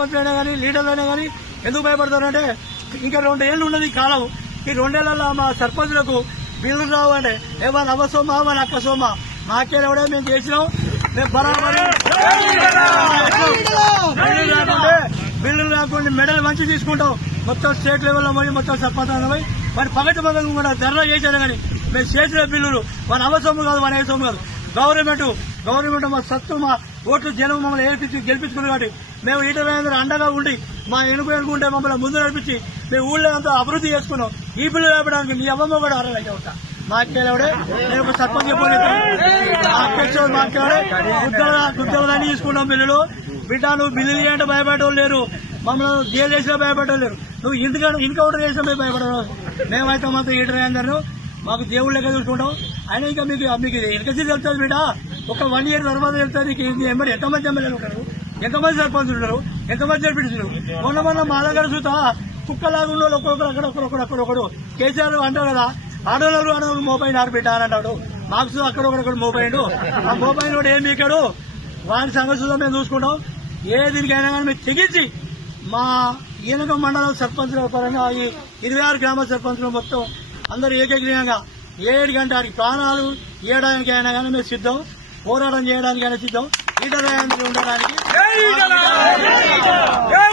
మంత్రులైనా కానీ లీడర్లైనా కానీ ఎందుకు భయపడతారంటే ఇంకా 2 ఏళ్లు ఉన్నది కాలం. ఈ 2 ఏళ్లలో మా సర్పంచులకు బిల్లులు రావు అంటే ఏమన్నా అవ్వసోమా మన అక్క సోమా మాకేవడే మేము చేసినాం. మేము బరాబరి బిల్లులు రాకుండా మెడల్ మంచి తీసుకుంటాం. మొత్తం స్టేట్ లెవెల్లో పోయి మొత్తం సర్పంచ్ పోయి మరి పగటి పదవి కూడా ధర్నా చేశారు. కానీ మేము చేసిన బిల్లులు మన అవసరం కాదు, మన అవసరం కాదు. గవర్నమెంట్ మా సత్తు మా ఓట్లు జనం మమ్మల్ని గెలిపించుకున్నారు. కాబట్టి మేము ఈటల అండగా ఉండి మా ఎనుకుంటే మమ్మల్ని ముందు నడిపించి మేము ఊళ్ళో అంతా అభివృద్ధి చేసుకున్నాం. ఈ బిల్లు లేపడానికి మీ అమ్మమ్మ కూడా అర్హత ఉంటా మాకేవాడే నేను ఒక సర్పంచ్ అధ్యక్షుడు మాట్లాడే గుద్దలని తీసుకున్నాం. బిల్లులు బిడ్డ నువ్వు బిల్లులు చేయంటే భయపడేవాళ్ళు లేరు, మమ్మల్ని జైలు చేసినా భయపడేవాళ్ళు లేరు. నువ్వు ఇన్కౌంటర్ చేసినా మేము భయపడవు. మేమైతే మాత్రం ఈటల అందరూ మాకు దేవుళ్ళ లెక్క చూసుకుంటాం. అయినా ఇంకా మీకు వెనకసి తెలుస్తుంది బిడ్డ. ఒక 1 year తర్వాత తెలుస్తుంది నీకు ఎంబడి ఎంతమంది ఎమ్మెల్యేలు ఉంటారు, ఎంతమంది సర్పంచులు ఉంటారు, ఎంతమంది జరిపించారు. మొన్న మా దగ్గర చూస్తా కుక్కలాగా ఉన్న ఒక్కొక్కరు అక్కడొకడు కేసీఆర్ అంటారు కదా ఆడవాళ్ళు మోపైన ఆడబిడ్డ అని అంటాడు. మాకు అక్కడొకడు మోపైండు. ఆ మోపైన కూడా ఏం మీకాడు వాని సంగతి మేము చూసుకుంటాం. ఏ దీనికైనా కానీ మేము తెగించి మా ఈనక మండలం సర్పంచుల పరంగా ఈ 26 గ్రామ సర్పంచులు మొత్తం అందరూ ఏకగ్రీవంగా 7 గంటలకి ప్రాణాలు ఇవ్వడానికి అయినా కానీ మేము సిద్ధం, పోరాటం చేయడానికైనా సిద్ధం, ఈటల ఉండడానికి.